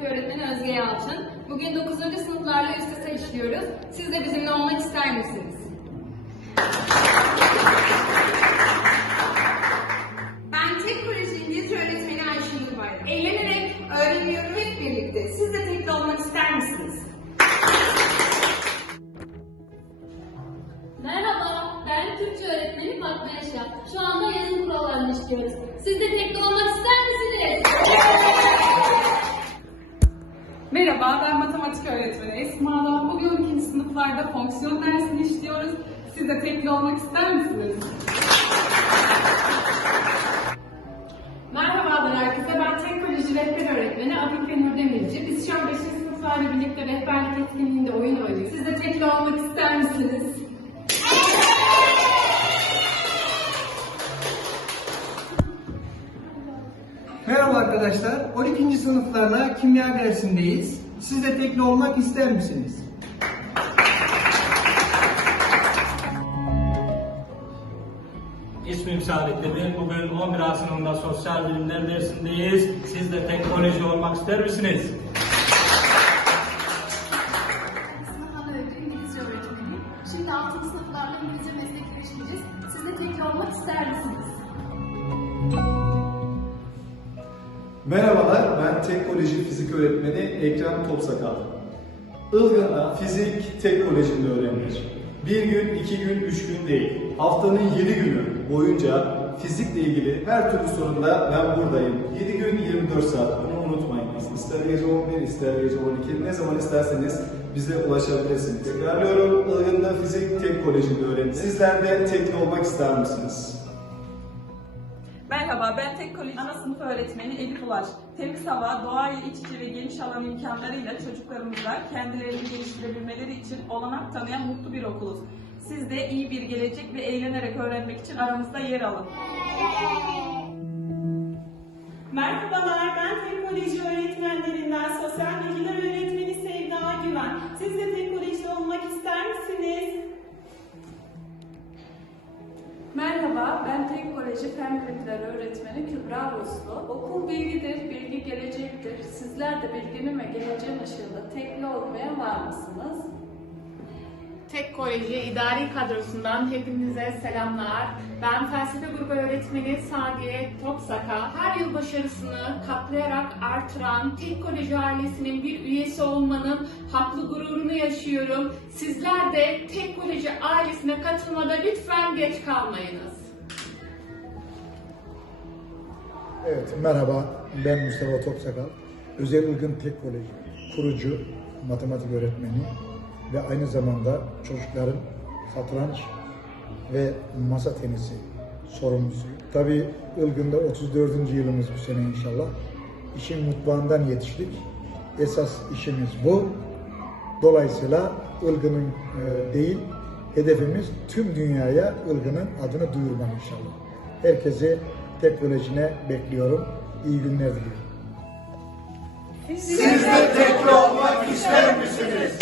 Yalçın. Bugün 9. sınıflarla üst üste işliyoruz. Siz de bizimle olmak ister misiniz? Ben tek koleji İngilizce öğretmeni Ayşenur Bayram. Eğlenerek Öğreniyorum hep birlikte. Siz de tekli olmak ister misiniz? Merhaba, ben Türkçe öğretmeni Fatma Yaşar. Şu anda yazım kurallarını işliyoruz. Siz de tekli olmak ister misiniz? Merhaba, ben matematik öğretmeni Esma Dağ. Bugün ikinci sınıflarda fonksiyon dersini işliyoruz. Siz de tekli olmak ister misiniz? Merhabalar herkese. Ben teknoloji rehber öğretmeni Afife Nur Demirci. Biz şu an 5. sınıflarla birlikte rehberlik etkinliğinde oyun oynuyoruz. Siz de tekli olmak ister misiniz? Merhaba arkadaşlar. 12. sınıflarla kimya dersindeyiz. Siz de tekli olmak ister misiniz? İsmim Saadet Demir. Bugün 11 A sınıfında sosyal bilimler dersindeyiz. Siz de teknoloji olmak ister misiniz? İsmim Hana Öykü, İngilizce öğretmeniyim. Şimdi 6. sınıflarla İngilizce meslekleri işleyeceğiz. Siz de tekli olmak ister misiniz? Merhabalar, ben teknoloji fizik öğretmeni Ekrem Topsakal. Ilgın'da fizik tek kolejinde öğrenilir. Bir gün, iki gün, üç gün değil. Haftanın yedi günü boyunca fizikle ilgili her türlü sorunda ben buradayım. 7 gün 24 saat bunu unutmayınız. İster gece 11, ister gece 12 ne zaman isterseniz bize ulaşabilirsiniz. Tekrarlıyorum, Ilgın'da fizik tek kolejinde öğrenin. Sizler de tekli olmak ister misiniz? Merhaba, ben Sınıf Öğretmeni Elif Ulaş. Temiz hava, doğayla iç içe ve geniş alan imkanlarıyla çocuklarımıza kendilerini geliştirebilmeleri için olanak tanıyan mutlu bir okuluz. Siz de iyi bir gelecek ve eğlenerek öğrenmek için aramızda yer alın. Teknoloji Fen Bilimleri öğretmeni Kübra Ruslu. Okul bilgidir, bilgi gelecektir. Sizler de bilginin ve geleceğin ışığında tekli olmaya var mısınız? Tek Koleji idari kadrosundan hepinize selamlar. Ben felsefe grubu öğretmeni Sadiye Topsaka. Her yıl başarısını katlayarak artıran Tek Koleji ailesinin bir üyesi olmanın haklı gururunu yaşıyorum. Sizler de Tek Koleji ailesine katılmada lütfen geç kalmayınız. Evet, merhaba. Ben Mustafa Topsakal. Özel Ilgın Tek Koleji kurucu matematik öğretmeni ve aynı zamanda çocukların satranç ve masa tenisi sorumlusu. Tabii Ilgın'da 34. yılımız bu sene inşallah. İşin mutfağından yetiştik. Esas işimiz bu. Dolayısıyla Ilgın'ın e, değil, hedefimiz tüm dünyaya Ilgın'ın adını duyurmak inşallah. Herkesi teknolojine bekliyorum. İyi günler diliyorum. Siz de tekli olmak ister misiniz?